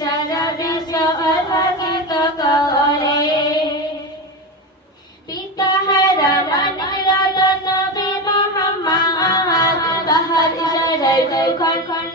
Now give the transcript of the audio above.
সারা বিশ্ব আলোকিত করে পিতা হারা মানিক রতন নবী মুহাম্মদ বাহার ইশারায় দুই খন্ড